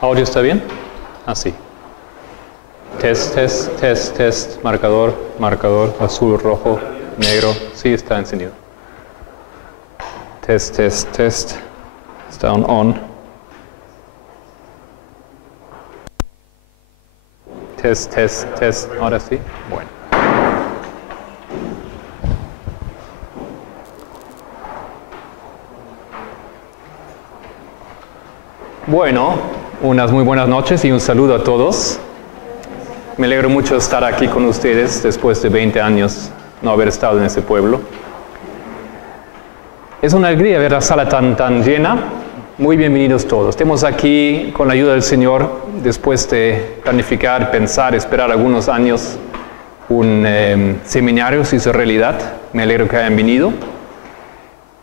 ¿Audio está bien? Así. Test, test, test, test. Marcador, marcador, azul, rojo, negro. Sí, está encendido. Test, test, test. Está on. Test, test, test. Ahora sí. Bueno. Bueno, unas muy buenas noches y un saludo a todos. Me alegro mucho de estar aquí con ustedes después de 20 años no haber estado en ese pueblo. Es una alegría ver la sala tan llena. Muy bienvenidos todos. Estamos aquí con la ayuda del Señor, después de planificar, pensar, esperar algunos años, un seminario se hizo realidad. Me alegro que hayan venido.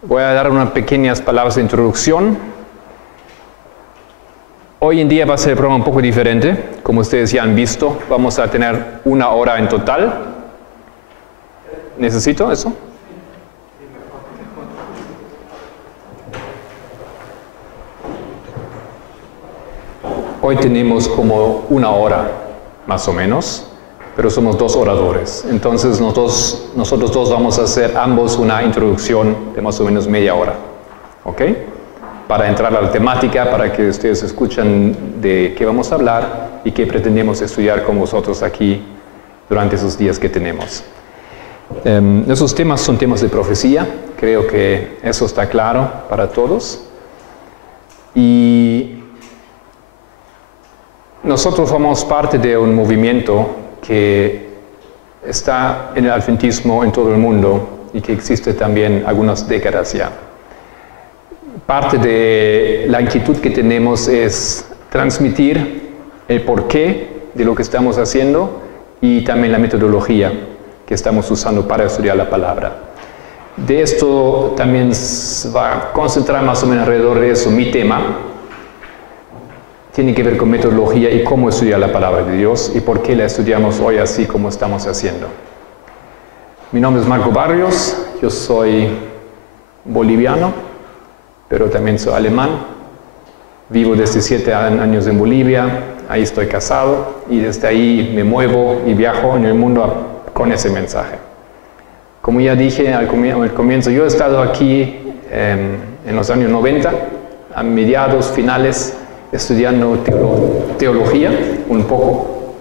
Voy a dar unas pequeñas palabras de introducción. Hoy en día va a ser el programa un poco diferente. Como ustedes ya han visto, vamos a tener 1 hora en total. ¿Necesito eso? Hoy tenemos como 1 hora, más o menos, pero somos 2 oradores. Entonces nosotros dos vamos a hacer ambos una introducción de más o menos media hora. ¿Ok? Para entrar a la temática, para que ustedes escuchen de qué vamos a hablar y qué pretendemos estudiar con vosotros aquí durante esos días que tenemos. Esos temas son temas de profecía, creo que eso está claro para todos. Y nosotros formamos parte de un movimiento que está en el adventismo en todo el mundo y que existe también algunas décadas ya. Parte de la inquietud que tenemos es transmitir el porqué de lo que estamos haciendo y también la metodología que estamos usando para estudiar la palabra. De esto también va a concentrar más o menos alrededor de eso mi tema. Tiene que ver con metodología y cómo estudiar la palabra de Dios y por qué la estudiamos hoy así como estamos haciendo. Mi nombre es Marco Barrios, yo soy boliviano, pero también soy alemán. Vivo desde 7 años en Bolivia, ahí estoy casado y desde ahí me muevo y viajo en el mundo con ese mensaje. Como ya dije al comienzo, yo he estado aquí en los años 90, a mediados, finales, estudiando teología un poco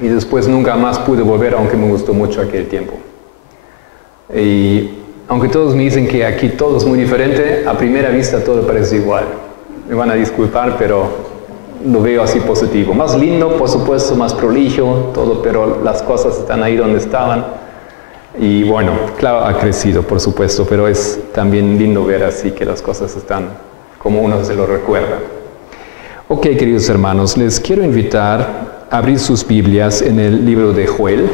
y después nunca más pude volver, aunque me gustó mucho aquel tiempo. Y aunque todos me dicen que aquí todo es muy diferente, a primera vista todo parece igual. Me van a disculpar, pero lo veo así positivo. Más lindo, por supuesto, más prolijo, todo, pero las cosas están ahí donde estaban. Y bueno, claro, ha crecido, por supuesto, pero es también lindo ver así que las cosas están como uno se lo recuerda. Ok, queridos hermanos, les quiero invitar a abrir sus Biblias en el libro de Joel.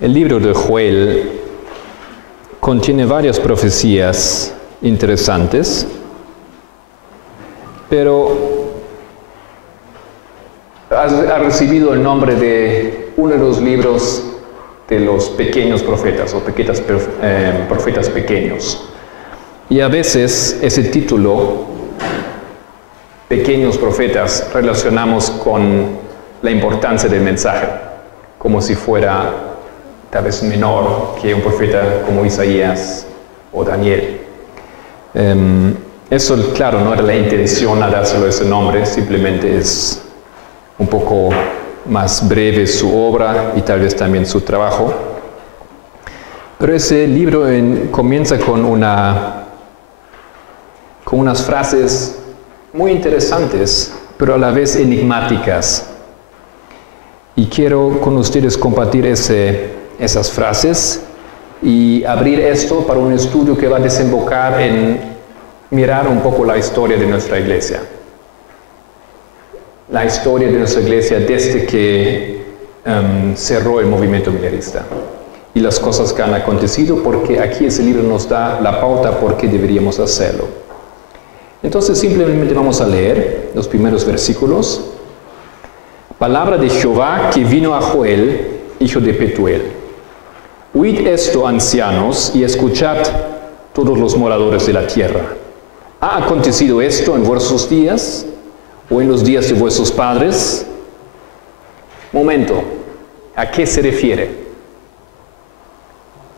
El libro de Joel contiene varias profecías interesantes, pero ha recibido el nombre de uno de los libros de los pequeños profetas o profetas pequeños. Y a veces ese título, pequeños profetas, relacionamos con la importancia del mensaje, como si fuera tal vez menor que un profeta como Isaías o Daniel. Eso, claro, no era la intención a dárselo ese nombre, simplemente es un poco más breve su obra y tal vez también su trabajo. Pero ese libro comienza con unas frases muy interesantes, pero a la vez enigmáticas. Y quiero con ustedes compartir esas frases y abrir esto para un estudio que va a desembocar en mirar un poco la historia de nuestra iglesia. La historia de nuestra iglesia desde que cerró el movimiento milerista y las cosas que han acontecido, porque aquí ese libro nos da la pauta por qué deberíamos hacerlo. Entonces simplemente vamos a leer los primeros versículos. Palabra de Jehová que vino a Joel, hijo de Petuel. Oíd esto, ancianos, y escuchad todos los moradores de la tierra. ¿Ha acontecido esto en vuestros días o en los días de vuestros padres? Momento, ¿a qué se refiere?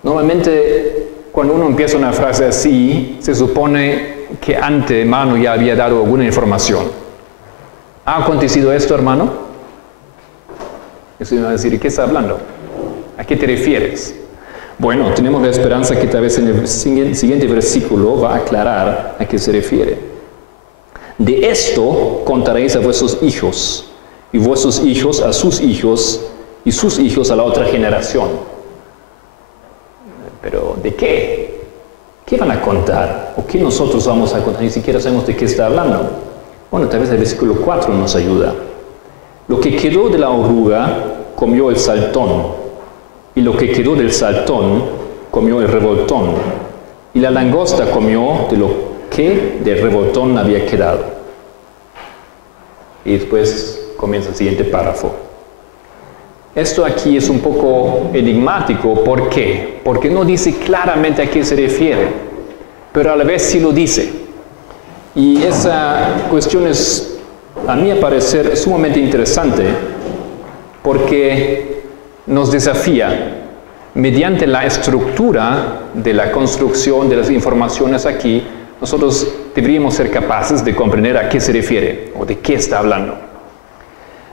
Normalmente, cuando uno empieza una frase así, se supone que antemano ya había dado alguna información. ¿Ha acontecido esto, hermano? Eso me va a decir, ¿qué está hablando? ¿A qué te refieres? Bueno, tenemos la esperanza que tal vez en el siguiente versículo va a aclarar a qué se refiere. De esto contaréis a vuestros hijos, y vuestros hijos a sus hijos, y sus hijos a la otra generación. ¿Pero de qué? ¿Qué van a contar? ¿O qué nosotros vamos a contar? Ni siquiera sabemos de qué está hablando. Bueno, tal vez el versículo 4 nos ayuda. Lo que quedó de la oruga comió el saltón, y lo que quedó del saltón comió el revoltón, y la langosta comió de lo que del revoltón había quedado. Y después comienza el siguiente párrafo. Esto aquí es un poco enigmático. ¿Por qué? Porque no dice claramente a qué se refiere, pero a la vez sí lo dice. Y esa cuestión es, a mi parecer, sumamente interesante, porque nos desafía, mediante la estructura de la construcción de las informaciones aquí, nosotros deberíamos ser capaces de comprender a qué se refiere o de qué está hablando.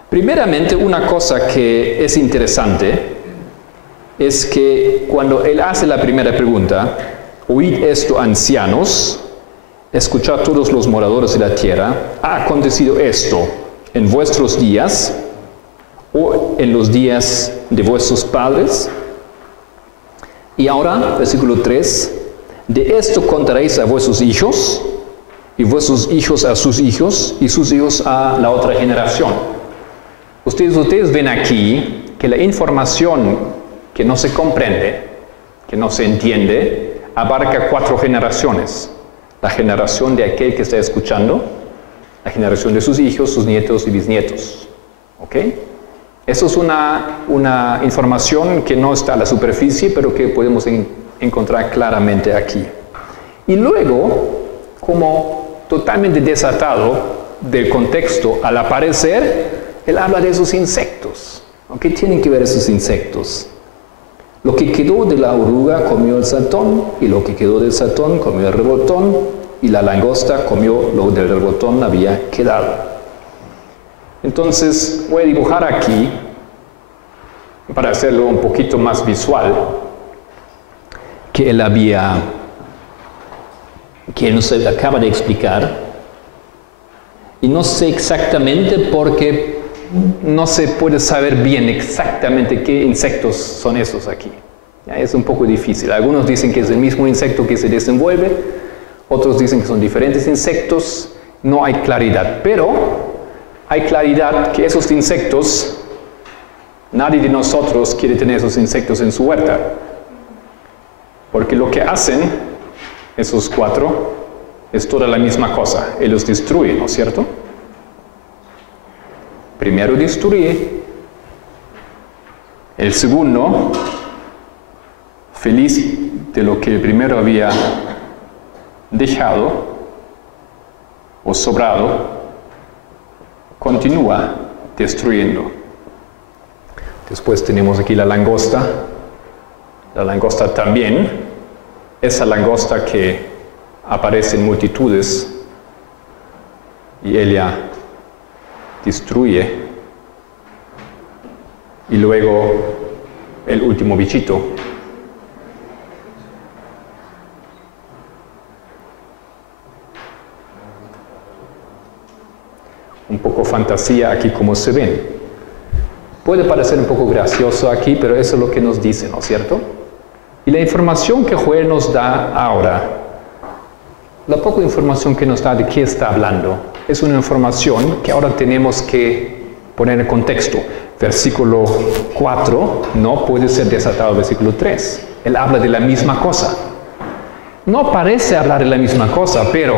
Primeramente, una cosa que es interesante es que cuando él hace la primera pregunta, oíd esto, ancianos, escuchad todos los moradores de la tierra, ¿ha acontecido esto en vuestros días o en los días de vuestros padres? Y ahora, versículo 3, de esto contaréis a vuestros hijos, y vuestros hijos a sus hijos, y sus hijos a la otra generación. Ustedes ven aquí que la información que no se comprende, que no se entiende, abarca 4 generaciones. La generación de aquel que está escuchando, la generación de sus hijos, sus nietos y bisnietos. ¿Ok? Eso es una información que no está a la superficie, pero que podemos encontrar claramente aquí. Y luego, como totalmente desatado del contexto, al aparecer, él habla de esos insectos. ¿Qué tienen que ver esos insectos? Lo que quedó de la oruga comió el saltón, y lo que quedó del saltón comió el revoltón, y la langosta comió lo del revoltón había quedado. Entonces voy a dibujar aquí, para hacerlo un poquito más visual, que él nos acaba de explicar, y no sé exactamente porque no se puede saber bien exactamente qué insectos son esos aquí. Es un poco difícil. Algunos dicen que es el mismo insecto que se desenvuelve, otros dicen que son diferentes insectos, no hay claridad, pero hay claridad que esos insectos, nadie de nosotros quiere tener esos insectos en su huerta, porque lo que hacen esos 4 es toda la misma cosa, él los destruye, ¿no es cierto? Primero destruye, el segundo, feliz de lo que el primero había dejado o sobrado, continúa destruyendo. Después tenemos aquí la langosta también, esa langosta que aparece en multitudes y ella destruye. Y luego el último bichito. Un poco fantasía aquí como se ven. Puede parecer un poco gracioso aquí, pero eso es lo que nos dice, ¿no es cierto? Y la información que Joel nos da ahora, la poca información que nos da de qué está hablando, es una información que ahora tenemos que poner en contexto. versículo 4 no puede ser desatado el versículo 3. Él habla de la misma cosa. No parece hablar de la misma cosa, pero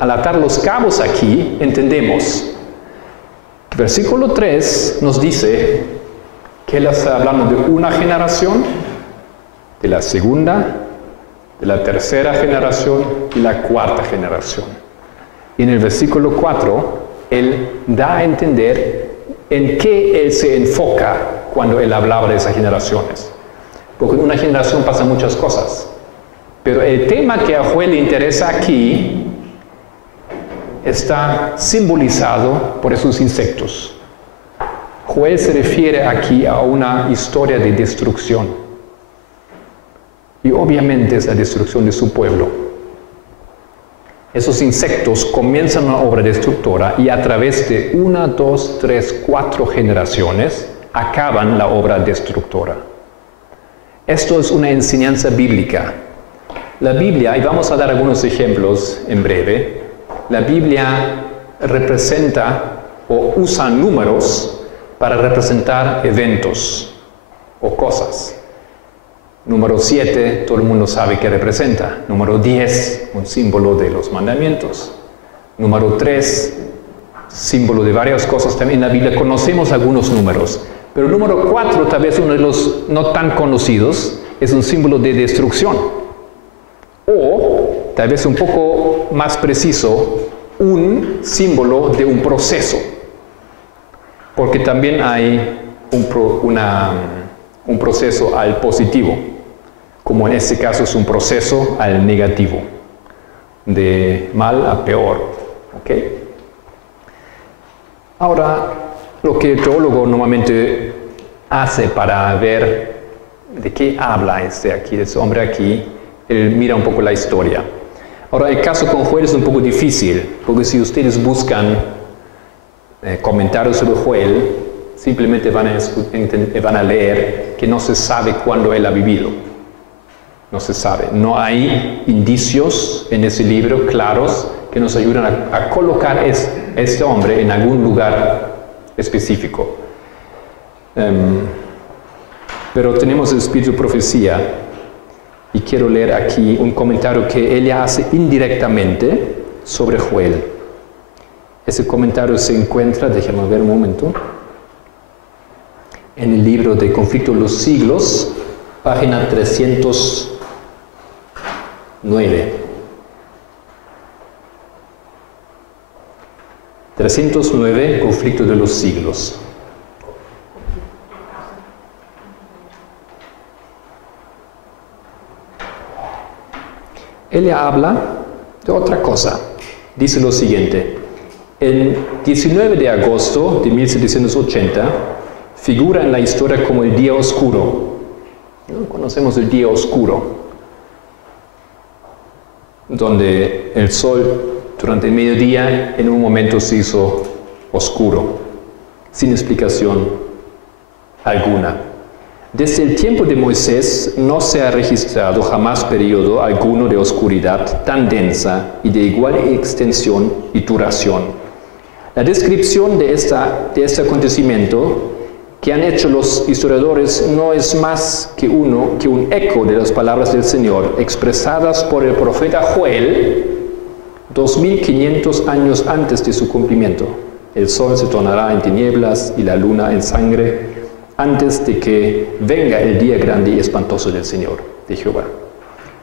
al atar los cabos aquí, entendemos. Versículo 3 nos dice que él está hablando de una generación, de la segunda, de la tercera generación y la cuarta generación. Y en el versículo 4, él da a entender en qué él se enfoca cuando él hablaba de esas generaciones. Porque en una generación pasan muchas cosas. Pero el tema que a Joel le interesa aquí está simbolizado por esos insectos. Joel se refiere aquí a una historia de destrucción. Y obviamente es la destrucción de su pueblo. Esos insectos comienzan una obra destructora y a través de 1, 2, 3, 4 generaciones acaban la obra destructora. Esto es una enseñanza bíblica. La Biblia, y vamos a dar algunos ejemplos en breve, la Biblia representa o usa números para representar eventos o cosas. Número 7, todo el mundo sabe qué representa. Número 10, un símbolo de los mandamientos. Número 3, símbolo de varias cosas. También en la Biblia conocemos algunos números. Pero el número 4, tal vez uno de los no tan conocidos, es un símbolo de destrucción. O, tal vez un poco más preciso, un símbolo de un proceso. Porque también hay un proceso al positivo, como en este caso es un proceso al negativo, de mal a peor. ¿Okay? Ahora, lo que el teólogo normalmente hace para ver de qué habla este hombre aquí, él mira un poco la historia. Ahora, el caso con Joel es un poco difícil, porque si ustedes buscan comentarios sobre Joel, simplemente van a leer que no se sabe cuándo él ha vivido. No se sabe. No hay indicios en ese libro claros que nos ayudan a colocar a este hombre en algún lugar específico. Pero tenemos el espíritu de profecía y quiero leer aquí un comentario que ella hace indirectamente sobre Joel. Ese comentario se encuentra, déjenme ver un momento, en el libro de Conflicto de los Siglos, página 309. 309, Conflicto de los Siglos. Ella habla de otra cosa. Dice lo siguiente: el 19 de agosto de 1780 figura en la historia como el día oscuro. ¿No? Conocemos el día oscuro, donde el sol durante el mediodía en un momento se hizo oscuro, sin explicación alguna. Desde el tiempo de Moisés no se ha registrado jamás periodo alguno de oscuridad tan densa y de igual extensión y duración. La descripción de este acontecimiento que han hecho los historiadores no es más que un eco de las palabras del Señor expresadas por el profeta Joel 2500 años antes de su cumplimiento. El sol se tornará en tinieblas y la luna en sangre antes de que venga el día grande y espantoso del Señor, de Jehová.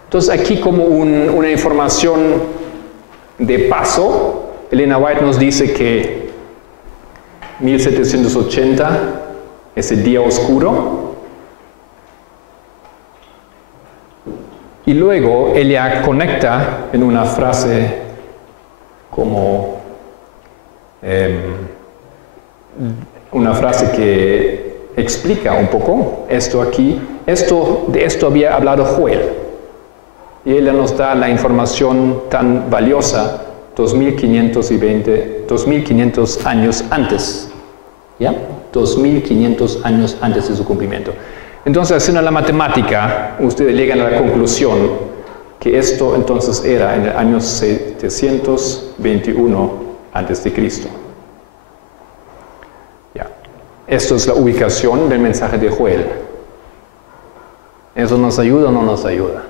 Entonces aquí como una información de paso, Elena White nos dice que 1780 es el día oscuro, y luego ella conecta en una frase como una frase que explica un poco esto aquí. De esto había hablado Joel, y ella nos da la información tan valiosa 2500 años antes, ¿ya? 2500 años antes de su cumplimiento. Entonces, haciendo la matemática, ustedes llegan a la conclusión que esto entonces era en el año 721 antes de Cristo. ¿Ya? Esto es la ubicación del mensaje de Joel. ¿Eso nos ayuda o no nos ayuda?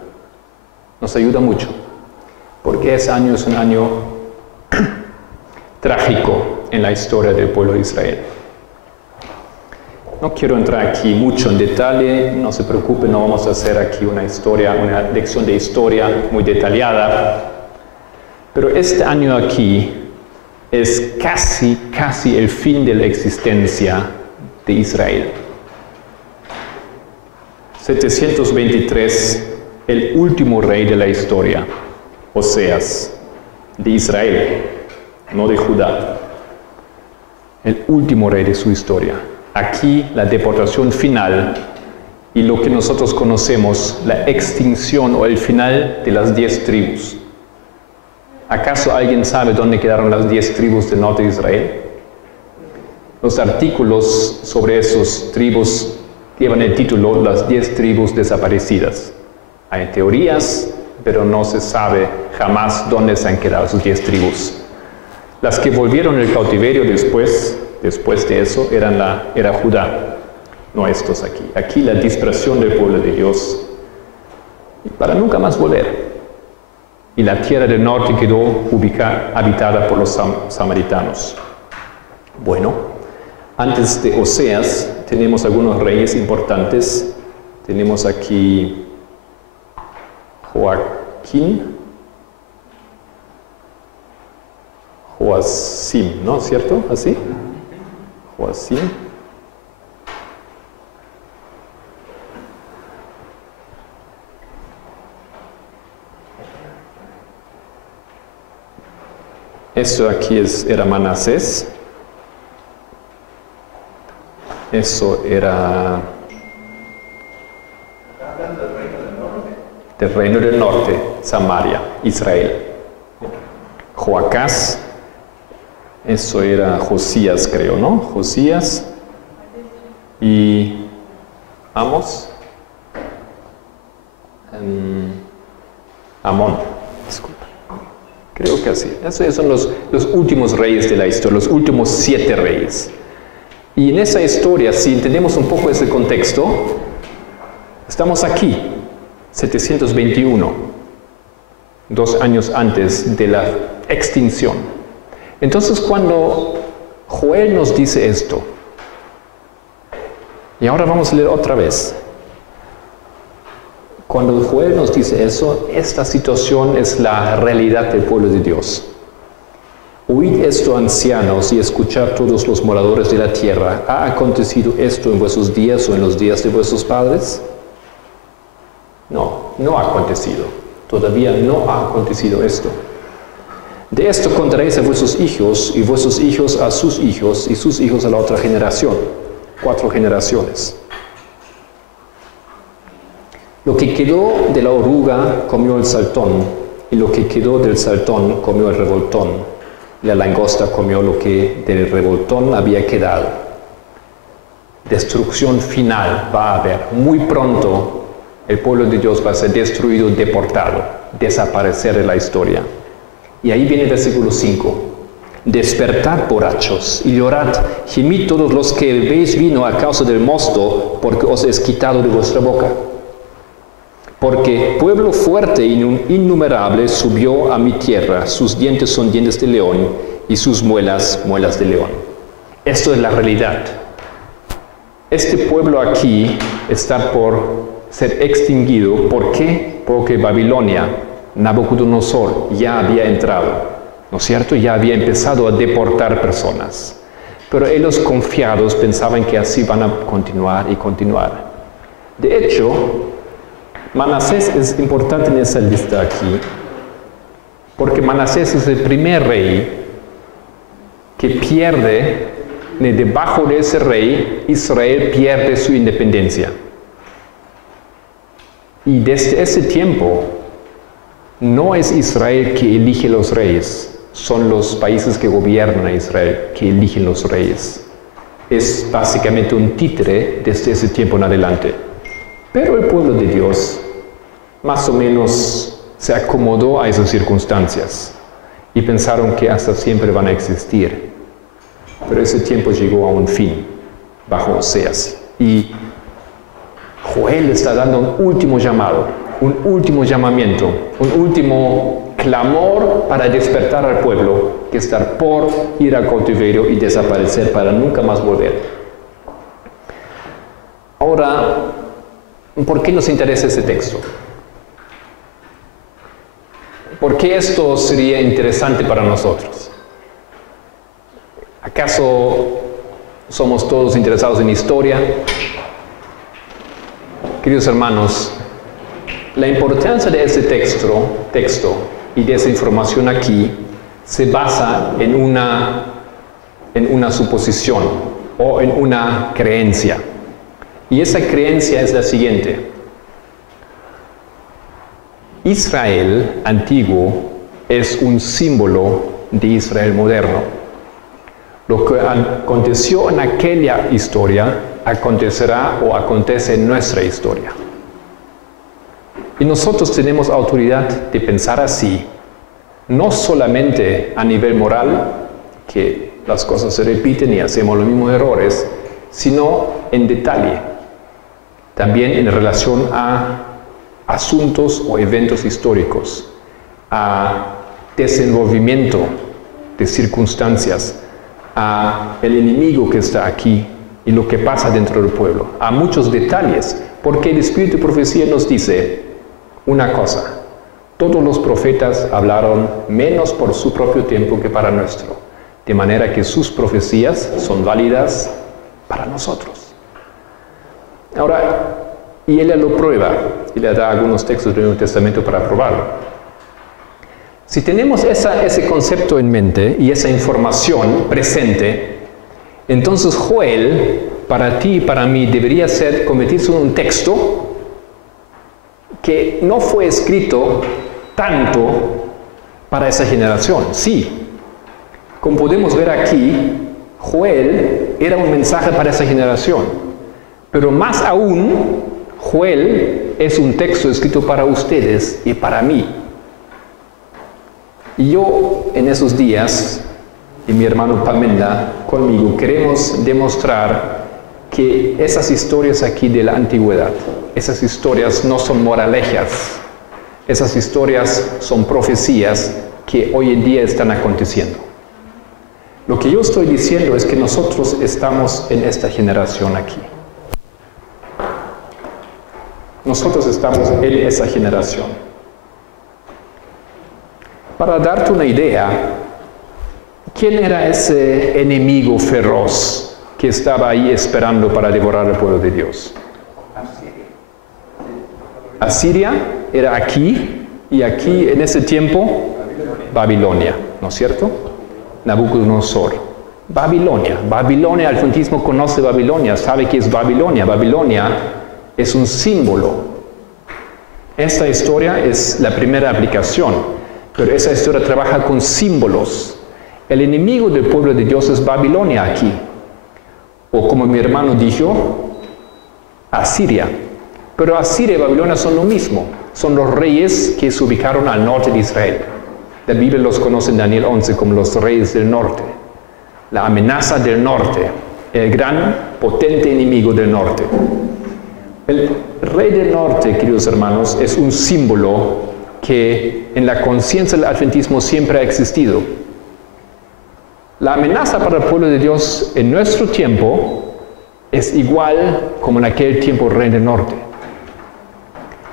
Nos ayuda mucho, porque ese año es un año trágico en la historia del pueblo de Israel. No quiero entrar aquí mucho en detalle, no se preocupe, no vamos a hacer aquí una lección de historia muy detallada, pero este año aquí es casi el fin de la existencia de Israel. 723, el último rey de la historia, Oseas, de Israel, no de Judá. El último rey de su historia. Aquí la deportación final y lo que nosotros conocemos, la extinción o el final de las 10 tribus. ¿Acaso alguien sabe dónde quedaron las 10 tribus del norte de Israel? Los artículos sobre esas tribus llevan el título Las 10 tribus desaparecidas. Hay teorías, pero no se sabe jamás dónde se han quedado esas 10 tribus. Las que volvieron del cautiverio después de eso era Judá, no estos aquí. Aquí la dispersión del pueblo de Dios para nunca más volver. Y la tierra del norte quedó habitada por los samaritanos. Bueno, antes de Oseas tenemos algunos reyes importantes. Tenemos aquí Joaquín, Joacim, ¿no? ¿Cierto? ¿Así? Joacim. Esto aquí era Manasés. Eso era del reino del norte, Samaria, Israel. Joacás, eso era Josías, creo, ¿no? Josías y Amos, Amón, disculpa. Creo que así. Esos son los últimos reyes de la historia, los últimos 7 reyes. Y en esa historia, si entendemos un poco ese contexto, estamos aquí, 721, 2 años antes de la extinción. Entonces, cuando Joel nos dice esto, y ahora vamos a leer otra vez. Cuando Joel nos dice eso, esta situación es la realidad del pueblo de Dios. Oíd esto, ancianos, y escuchad todos los moradores de la tierra. ¿Ha acontecido esto en vuestros días o en los días de vuestros padres? No, no ha acontecido. Todavía no ha acontecido esto. De esto contaréis a vuestros hijos, y vuestros hijos a sus hijos, y sus hijos a la otra generación. 4 generaciones. Lo que quedó de la oruga comió el saltón, y lo que quedó del saltón comió el revoltón. La langosta comió lo que del revoltón había quedado. Destrucción final va a haber. Muy pronto el pueblo de Dios va a ser destruido, deportado, desaparecer de la historia. Y ahí viene el versículo 5. Despertad, borrachos, y llorad, gemid todos los que bebéis vino a causa del mosto, porque os es quitado de vuestra boca. Porque pueblo fuerte e innumerable subió a mi tierra, sus dientes son dientes de león, y sus muelas, muelas de león. Esto es la realidad. Este pueblo aquí está por ser extinguido. ¿Por qué? Porque Babilonia, Nabucodonosor, ya había entrado, ¿no es cierto? Ya había empezado a deportar personas. Pero ellos confiados pensaban que así van a continuar y continuar. De hecho, Manasés es importante en esa lista aquí, porque Manasés es el primer rey que pierde, debajo de ese rey, Israel pierde su independencia. Y desde ese tiempo, no es Israel que elige los reyes, son los países que gobiernan a Israel que eligen los reyes. Es básicamente un títere desde ese tiempo en adelante. Pero el pueblo de Dios más o menos se acomodó a esas circunstancias y pensaron que hasta siempre van a existir. Pero ese tiempo llegó a un fin. bajo Oseas. Y Joel está dando un último llamado, un último llamamiento, un último clamor para despertar al pueblo que está por ir al cautiverio y desaparecer para nunca más volver. Ahora, ¿por qué nos interesa ese texto? ¿Por qué esto sería interesante para nosotros? ¿Acaso somos todos interesados en historia? Queridos hermanos, la importancia de ese texto y de esa información aquí se basa en una suposición o en una creencia. Y esa creencia es la siguiente: Israel antiguo es un símbolo de Israel moderno. Lo que aconteció en aquella historia acontecerá o acontece en nuestra historia. Y nosotros tenemos autoridad de pensar así, no solamente a nivel moral, que las cosas se repiten y hacemos los mismos errores, sino en detalle, también en relación a asuntos o eventos históricos, a desenvolvimiento de circunstancias, a el enemigo que está aquí y lo que pasa dentro del pueblo, a muchos detalles, porque el Espíritu de Profecía nos dice una cosa: todos los profetas hablaron menos por su propio tiempo que para nuestro, de manera que sus profecías son válidas para nosotros. Ahora, y ella lo prueba, y le da algunos textos del Nuevo Testamento para probarlo. Si tenemos ese concepto en mente y esa información presente, entonces Joel, para ti y para mí, debería convertirse en un texto que no fue escrito tanto para esa generación. Sí, como podemos ver aquí, Joel era un mensaje para esa generación, pero más aún, Joel es un texto escrito para ustedes y para mí. Y yo en esos días, y mi hermano Pamela conmigo, queremos demostrar que esas historias aquí de la antigüedad, esas historias no son moralejas, esas historias son profecías que hoy en día están aconteciendo. Lo que yo estoy diciendo es que nosotros estamos en esta generación aquí. Nosotros estamos en esa generación. Para darte una idea, ¿quién era ese enemigo feroz que estaba ahí esperando para devorar al pueblo de Dios? Asiria era aquí, y aquí en ese tiempo Babilonia, ¿no es cierto? Nabucodonosor. Babilonia. El adventismo conoce Babilonia, sabe que es Babilonia. Babilonia es un símbolo. Esta historia es la primera aplicación. Pero esa historia trabaja con símbolos. El enemigo del pueblo de Dios es Babilonia aquí. O como mi hermano dijo, Asiria. Pero Asiria y Babilonia son lo mismo. Son los reyes que se ubicaron al norte de Israel. La Biblia los conoce en Daniel 11 como los reyes del norte. La amenaza del norte. El gran, potente enemigo del norte. El rey del norte, queridos hermanos, es un símbolo que en la conciencia del adventismo siempre ha existido. La amenaza para el pueblo de Dios en nuestro tiempo es igual como en aquel tiempo el rey del norte.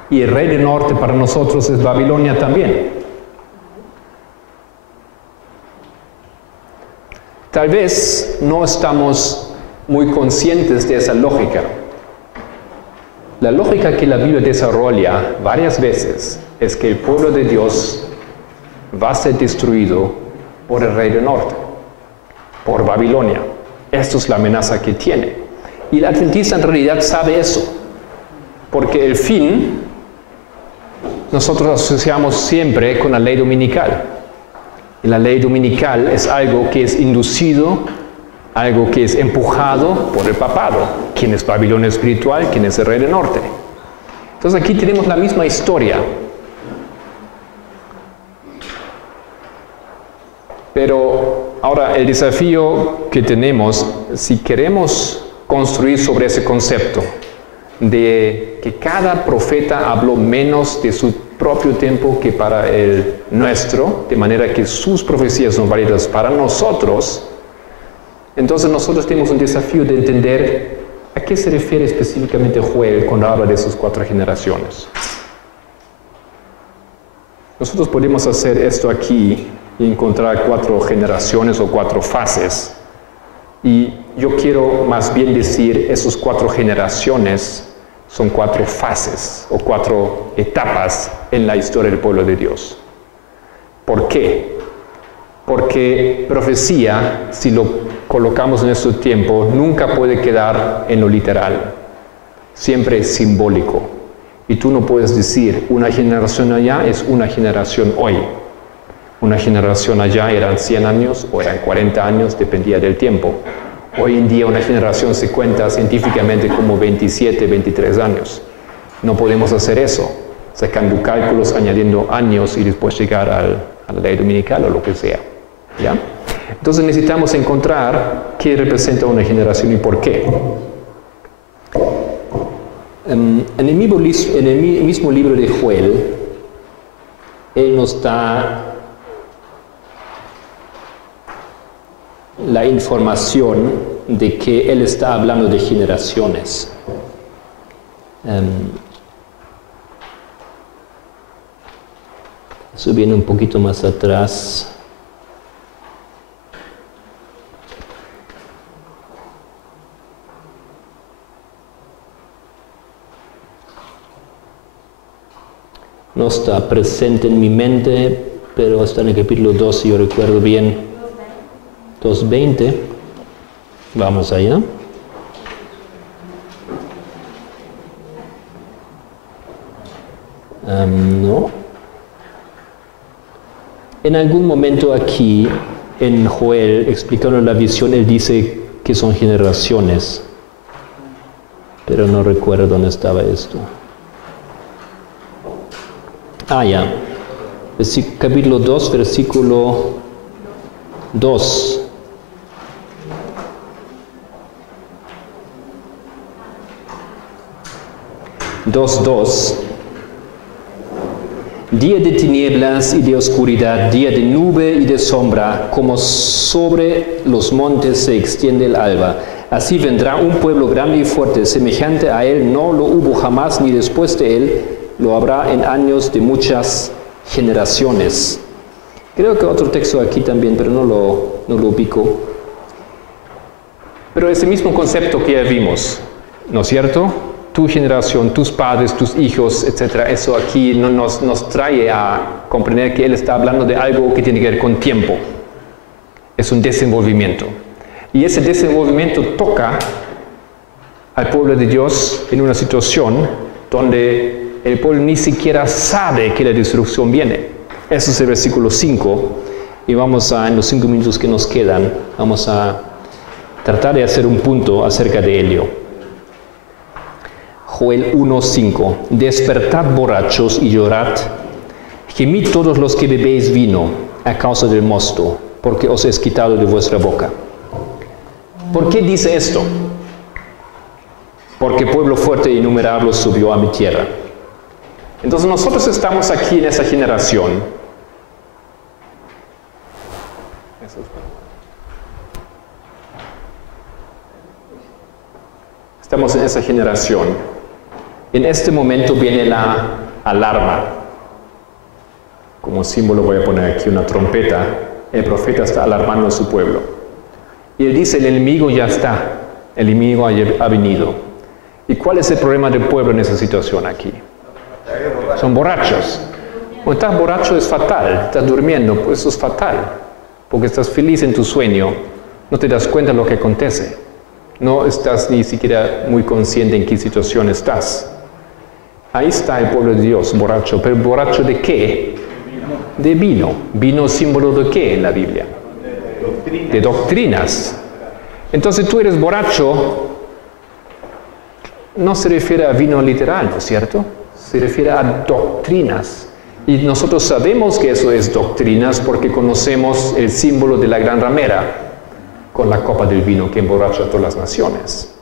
Y el rey del norte para nosotros es Babilonia también. Tal vez no estamos muy conscientes de esa lógica. La lógica que la Biblia desarrolla varias veces es que el pueblo de Dios va a ser destruido por el rey del norte, por Babilonia. Esto es la amenaza que tiene. Y el adventista en realidad sabe eso, porque el fin nosotros asociamos siempre con la ley dominical. Y la ley dominical es algo que es inducido, algo que es empujado por el papado. ¿Quién es Babilonia espiritual? ¿Quién es el rey del norte? Entonces aquí tenemos la misma historia. Pero ahora el desafío que tenemos, si queremos construir sobre ese concepto de que cada profeta habló menos de su propio tiempo que para el nuestro, de manera que sus profecías son válidas para nosotros, entonces nosotros tenemos un desafío de entender a qué se refiere específicamente Joel cuando habla de sus 4 generaciones. Nosotros podemos hacer esto aquí y encontrar 4 generaciones o 4 fases. Y yo quiero más bien decir, esas 4 generaciones son 4 fases o 4 etapas en la historia del pueblo de Dios. ¿Por qué? Porque profecía, si lo colocamos en este tiempo, nunca puede quedar en lo literal. Siempre es simbólico. Y tú no puedes decir, una generación allá es una generación hoy. Una generación allá eran 100 años o eran 40 años, dependía del tiempo. Hoy en día una generación se cuenta científicamente como 27, 23 años. No podemos hacer eso, sacando cálculos, añadiendo años y después llegar a la ley dominical o lo que sea. ¿Ya? Entonces necesitamos encontrar qué representa una generación y por qué. En el mismo libro de Joel, él nos da la información de que él está hablando de generaciones. Subiendo un poquito más atrás. No está presente en mi mente, pero está en el capítulo 2, si yo recuerdo bien. 2:20. Vamos allá. No. En algún momento aquí, en Joel, explicando la visión, él dice que son generaciones. Pero no recuerdo dónde estaba esto. Ya. Capítulo 2, versículo 2. 2:2. Día de tinieblas y de oscuridad, día de nube y de sombra, como sobre los montes se extiende el alba. Así vendrá un pueblo grande y fuerte, semejante a él no lo hubo jamás, ni después de él lo habrá en años de muchas generaciones. Creo que otro texto aquí también, pero no lo ubico. Pero ese mismo concepto que ya vimos, ¿no es cierto? Tu generación, tus padres, tus hijos, etc. Eso aquí nos trae a comprender que él está hablando de algo que tiene que ver con tiempo. Es un desenvolvimiento. Y ese desenvolvimiento toca al pueblo de Dios en una situación donde el pueblo ni siquiera sabe que la destrucción viene. Eso es el versículo 5. Y en los 5 minutos que nos quedan, vamos a tratar de hacer un punto acerca de ello. Joel 1:5. Despertad borrachos y llorad, gemid todos los que bebéis vino a causa del mosto, porque os es quitado de vuestra boca. ¿Por qué dice esto? Porque pueblo fuerte e innumerable subió a mi tierra. Entonces nosotros estamos aquí en esa generación. Estamos en esa generación. En este momento viene la alarma. Como símbolo voy a poner aquí una trompeta. El profeta está alarmando a su pueblo. Y él dice, el enemigo ya está. El enemigo ha venido. ¿Y cuál es el problema del pueblo en esa situación aquí? Son borrachos. Cuando estás borracho es fatal. Estás durmiendo, pues eso es fatal. Porque estás feliz en tu sueño. No te das cuenta de lo que acontece. No estás ni siquiera muy consciente en qué situación estás. Ahí está el pueblo de Dios, borracho. ¿Pero borracho de qué? De vino. ¿Vino símbolo de qué en la Biblia? De doctrinas. Entonces tú eres borracho, no se refiere a vino literal, ¿no es cierto? Se refiere a doctrinas. Y nosotros sabemos que eso es doctrinas porque conocemos el símbolo de la gran ramera con la copa del vino que emborracha a todas las naciones.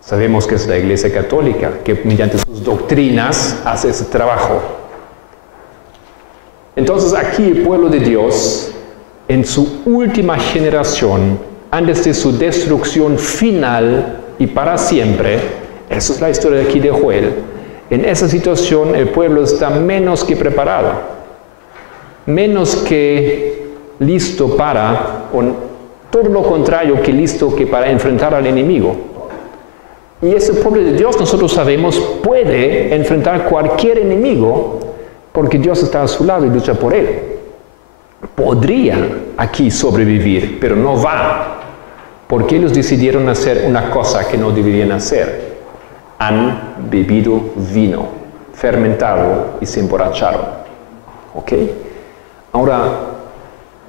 Sabemos que es la Iglesia Católica, que mediante sus doctrinas hace ese trabajo. Entonces aquí el pueblo de Dios, en su última generación, antes de su destrucción final y para siempre, esa es la historia de aquí de Joel, en esa situación el pueblo está menos que preparado, menos que listo para, o todo lo contrario que listo que para enfrentar al enemigo. Y ese pueblo de Dios, nosotros sabemos, puede enfrentar cualquier enemigo porque Dios está a su lado y lucha por él. Podría aquí sobrevivir, pero no va, porque ellos decidieron hacer una cosa que no deberían hacer. Han bebido vino fermentado y se emborracharon. ¿Ok? Ahora,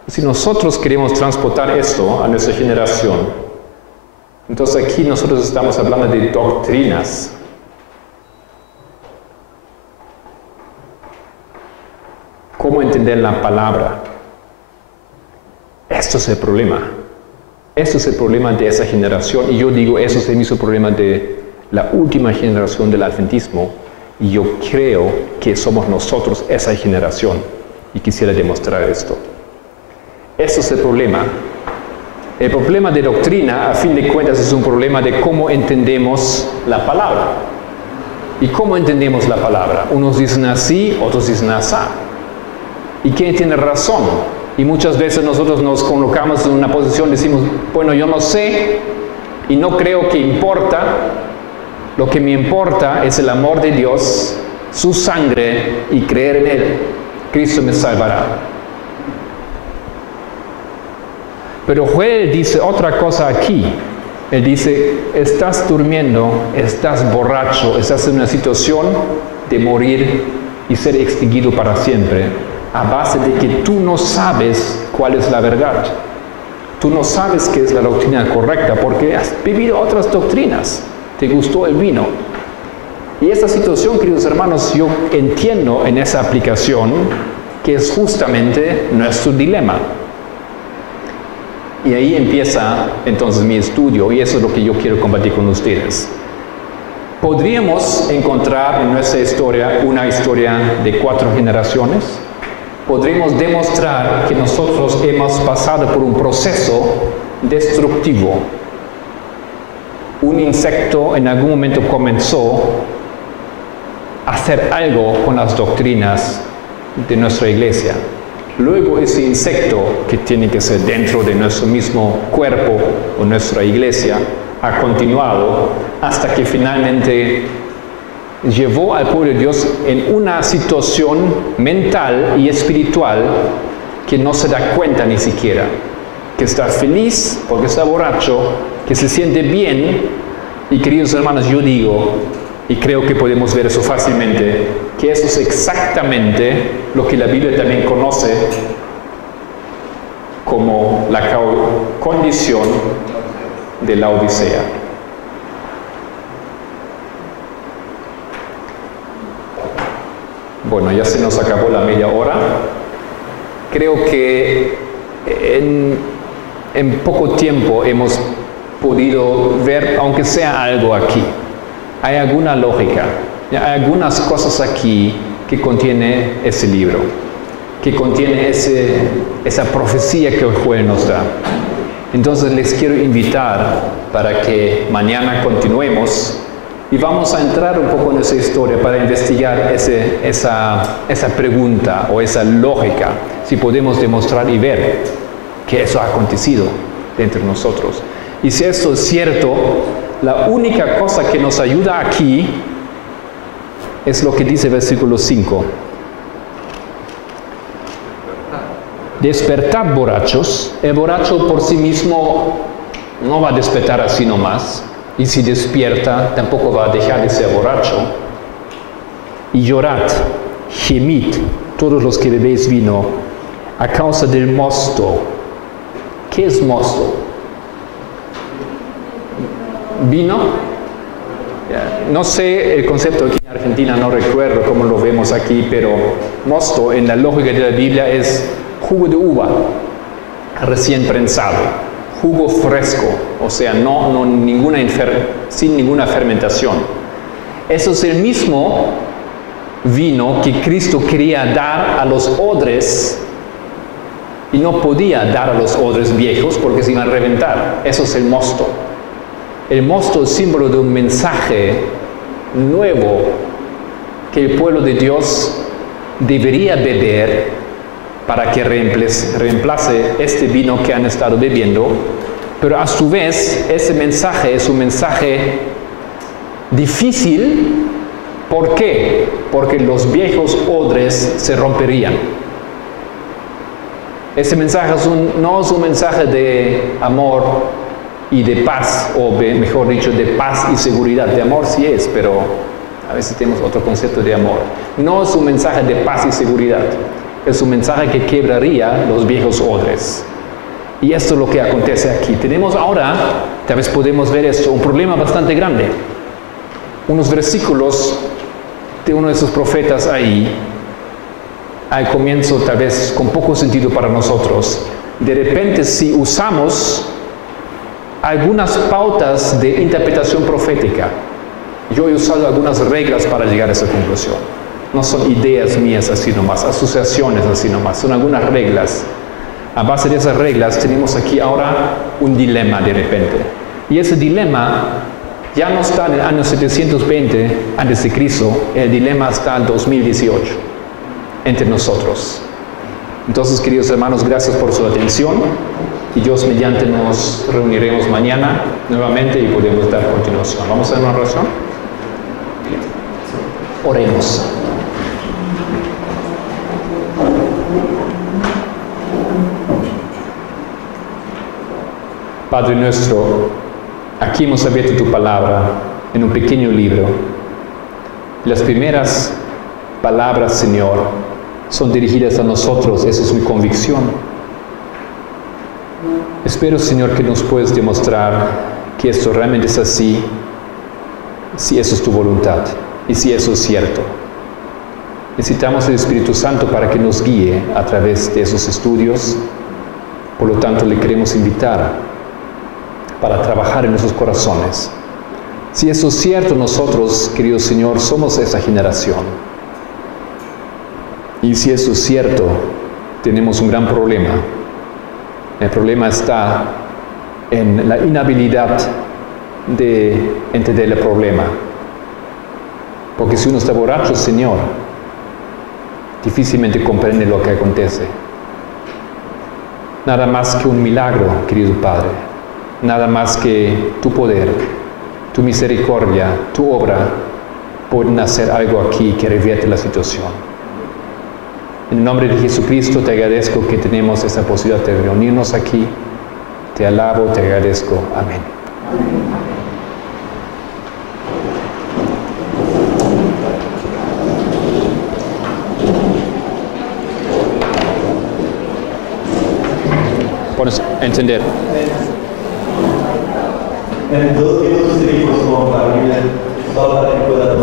si nosotros queremos transportar esto a nuestra generación, entonces aquí nosotros estamos hablando de doctrinas. ¿Cómo entender la palabra? Esto es el problema. Esto es el problema de esa generación. Y yo digo, eso es el mismo problema de la última generación del adventismo. Y yo creo que somos nosotros esa generación. Y quisiera demostrar esto. Esto es el problema. El problema de doctrina, a fin de cuentas, es un problema de cómo entendemos la palabra. ¿Y cómo entendemos la palabra? Unos dicen así, otros dicen así. ¿Y quién tiene razón? Y muchas veces nosotros nos colocamos en una posición, decimos, bueno, yo no sé y no creo que importa. Lo que me importa es el amor de Dios, su sangre y creer en Él. Cristo me salvará. Pero Joel dice otra cosa aquí. Él dice, estás durmiendo, estás borracho, estás en una situación de morir y ser extinguido para siempre, a base de que tú no sabes cuál es la verdad. Tú no sabes qué es la doctrina correcta porque has vivido otras doctrinas. Te gustó el vino. Y esta situación, queridos hermanos, yo entiendo en esa aplicación que es justamente nuestro dilema. Y ahí empieza entonces mi estudio y eso es lo que yo quiero compartir con ustedes. ¿Podríamos encontrar en nuestra historia una historia de 4 generaciones? ¿Podríamos demostrar que nosotros hemos pasado por un proceso destructivo? Un insecto en algún momento comenzó a hacer algo con las doctrinas de nuestra iglesia. Luego ese insecto, que tiene que ser dentro de nuestro mismo cuerpo o nuestra iglesia, ha continuado hasta que finalmente llevó al pueblo de Dios en una situación mental y espiritual que no se da cuenta ni siquiera. Que está feliz porque está borracho, que se siente bien. Y queridos hermanos, yo digo, y creo que podemos ver eso fácilmente, que eso es exactamente lo que la Biblia también conoce como la condición de la Odisea. Bueno, ya se nos acabó la media hora. Creo que en poco tiempo hemos podido ver, aunque sea algo aquí. Hay alguna lógica, hay algunas cosas aquí que contiene ese libro, que contiene esa profecía que Joel nos da. Entonces les quiero invitar para que mañana continuemos y vamos a entrar un poco en esa historia para investigar esa pregunta o esa lógica, si podemos demostrar y ver que eso ha acontecido dentro de nosotros. Y si esto es cierto, la única cosa que nos ayuda aquí es lo que dice el versículo 5. Despertad borrachos. El borracho por sí mismo no va a despertar así nomás. Y si despierta, tampoco va a dejar de ser borracho. Y llorad, gemid, todos los que bebéis vino, a causa del mosto. ¿Qué es mosto? ¿Vino? No sé el concepto aquí en Argentina, no recuerdo cómo lo vemos aquí, pero mosto en la lógica de la Biblia es jugo de uva, recién prensado, jugo fresco, o sea, sin ninguna fermentación. Eso es el mismo vino que Cristo quería dar a los odres y no podía dar a los odres viejos porque se iban a reventar. Eso es el mosto. El mosto es símbolo de un mensaje nuevo que el pueblo de Dios debería beber para que reemplace este vino que han estado bebiendo, pero a su vez ese mensaje es un mensaje difícil. ¿Por qué? Porque los viejos odres se romperían. Ese mensaje no es un mensaje de amor y de paz, o mejor dicho, de paz y seguridad. De amor sí es, pero a veces tenemos otro concepto de amor. No es un mensaje de paz y seguridad. Es un mensaje que quebraría los viejos odres. Y esto es lo que acontece aquí. Tenemos ahora, tal vez podemos ver esto, un problema bastante grande. Unos versículos de uno de esos profetas ahí, al comienzo tal vez con poco sentido para nosotros. De repente, si usamos algunas pautas de interpretación profética, yo he usado algunas reglas para llegar a esa conclusión. No son ideas mías así nomás, asociaciones así nomás, son algunas reglas. A base de esas reglas tenemos aquí ahora un dilema de repente. Y ese dilema ya no está en el año 720 a.C., el dilema está en 2018 entre nosotros. Entonces, queridos hermanos, gracias por su atención y Dios mediante nos reuniremos mañana nuevamente y podemos dar continuación. ¿Vamos a hacer una oración? Oremos. Padre nuestro, aquí hemos abierto tu palabra en un pequeño libro. Las primeras palabras, Señor, son dirigidas a nosotros, esa es mi convicción. Espero, Señor, que nos puedas demostrar que esto realmente es así, si eso es tu voluntad y si eso es cierto. Necesitamos el Espíritu Santo para que nos guíe a través de esos estudios. Por lo tanto, le queremos invitar para trabajar en nuestros corazones. Si eso es cierto, nosotros, querido Señor, somos esa generación. Y si eso es cierto, tenemos un gran problema. El problema está en la inhabilidad de entender el problema. Porque si uno está borracho, Señor, difícilmente comprende lo que acontece. Nada más que un milagro, querido Padre. Nada más que tu poder, tu misericordia, tu obra pueden hacer algo aquí que revierte la situación. En el nombre de Jesucristo te agradezco que tenemos esta posibilidad de reunirnos aquí. Te alabo, te agradezco. Amén. Pones a entender. En 2 minutos seguimos con familia, solo para que pueda